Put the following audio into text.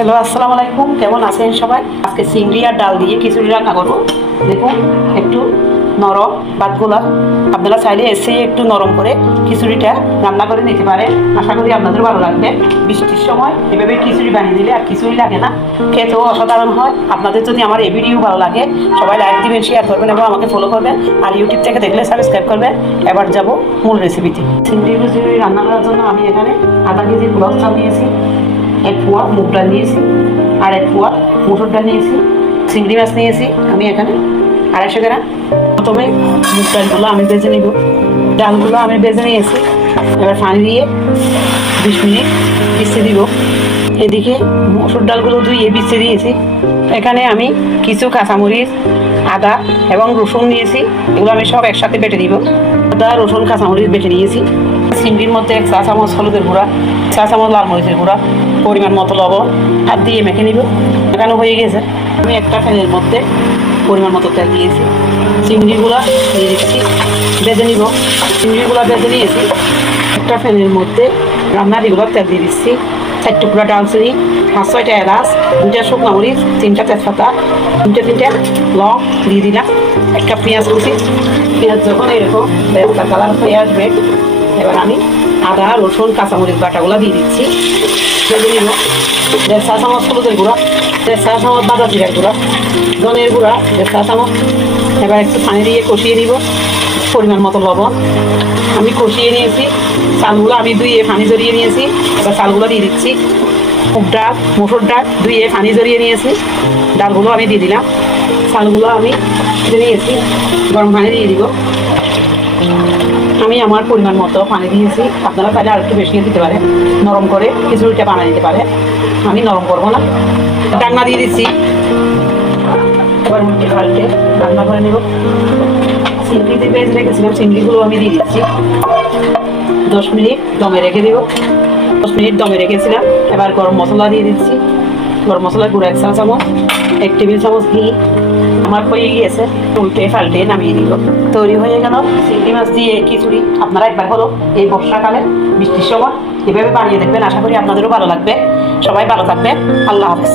Hello, আসসালামু আলাইকুম। কেমন আছেন সবাই? আজকে চিংড়ি আর ডাল দিয়ে খিচুড়ি রান্না করবো। দেখুন, একটু নরম ভাতগুলা আপনারা চাইলে এসে একটু নরম করে খিচুড়িটা রান্না করে নিতে পারেন। আশা করি আপনাদের ভালো লাগবে। বৃষ্টির সময় এভাবে খিচুড়ি বানিয়ে দিলে আর খিচুড়ি লাগে না, খেতেও অসাধারণ হয়। আপনাদের যদি আমার এই ভিডিও ভালো লাগে সবাই লাইক দিবেন, শেয়ার করবেন এবং আমাকে ফলো করবেন, আর ইউটিউব থেকে দেখলে সাবস্ক্রাইব করবেন। এবার যাব মূল রেসিপিতে। চিংড়ি খিচুড়ি রান্না করার জন্য আমি এখানে আধা কেজি পোলাও চাল নিয়েছি, 1 পোয়া মুগ ডাল নিয়েছি, আর 1 পোয়া মসুর ডাল নিয়েছি, চিংড়ি মাছ নিয়েছি আমি এখানে 250 গ্রাম। প্রথমে মুগ ডালগুলো আমি ভেজে নিব। ডালগুলো আমি ভেজে নিয়েছি, এবার পানি দিয়ে 20 মিনিট ভিজিয়ে দিব। এদিকে মসুর ডালগুলো ধুয়ে ভিজিয়ে দিয়েছি। এখানে আমি কিছু কাঁচামরিচ, আদা এবং রসুন নিয়েছি, এগুলো আমি সব একসাথে বেটে দিব। আদা, রসুন, কাঁচামরিচ বেটে নিয়েছি। চিংড়ির মধ্যে 1 চা চামচ হলুদের গুঁড়া, 1 চা চামচ লাল মরিচের গুঁড়া, পরিমাণ মতো লবণ হাত দিয়ে মেখে নিব। মেখানো হয়ে গেছে। আমি একটা প্যানের মধ্যে পরিমাণ মতো তেল দিয়েছি, চিংড়িগুলো দিয়ে দিচ্ছি, ভেজে নিব। চিংড়িগুলো ভেজে নিয়েছি। একটা প্যানের মধ্যে রান্নার এগুলো তেল দিয়ে দিচ্ছি। 4 টুকরা ডালচিনি, 5-6টা এলাচ, 2টা শুকনো মরিচ, 3টা তেজপাতা, 2-3টা লং দিয়ে দিলাম। 1 কাপ পেঁয়াজ কুচি। পেঁয়াজ যখন এরকম বেরেস্তা কালার হয়ে আসবে, এবার আমি আদা, রসুন, কাঁচামরিচ বাটাগুলো দিয়ে দিচ্ছি। ভেজে নিব। 1.5 চা চামচ হলুদের গুঁড়া, 1.5 চা চামচ বাদা জিরার গুঁড়া, ধনের গুঁড়া 1.5 চা চামচ। এবার একটু পানি দিয়ে কষিয়ে নিব। পরিমাণ মতো লবণ আমি কষিয়ে নিয়েছি। চালগুলো আমি ধুয়ে পানি জড়িয়ে নিয়েছি। এবার চালগুলো দিয়ে দিচ্ছি। মুগ ডাল, মসুর ডাল ধুয়ে পানি জড়িয়ে নিয়েছি, ডালগুলো আমি দিয়ে দিলাম। চালগুলো আমি নিয়েছি, গরম পানি দিয়ে দিব। আমি আমার পরিমাণ মতো পানি দিয়েছি, আপনারা তাহলে আর একটু বেশি দিতে পারেন, নরম করে খিচুড়িটা বানিয়ে দিতে পারে। আমি নরম করবো না। ডাকনা দিয়ে দিচ্ছি। এবার উল্টে পাল্টে রান্না করে নেব। চিংড়ি দিয়ে ভেজে রেখেছিলাম, চিংড়িগুলো আমি দিয়ে দিচ্ছি। 10 মিনিট দমে রেখে দেব। 10 মিনিট দমে রেখেছিলাম। এবার গরম মশলা দিয়ে দিচ্ছি। গরম মশলার গুঁড়া 1 চা চামচ, 1 টেবিল চামচ ঘি। আমার হয়ে গিয়েছে, উল্টে পাল্টে নামিয়ে দিব। তৈরি হয়ে গেল চিংড়ি মাছ দিয়ে খিচুড়ি। আপনারা একবার হলো এই বর্ষাকালে বৃষ্টির সময় এভাবে বানিয়ে দেখবেন, আশা করি আপনাদেরও ভালো লাগবে। সবাই ভালো থাকবেন। আল্লাহ হাফেজ।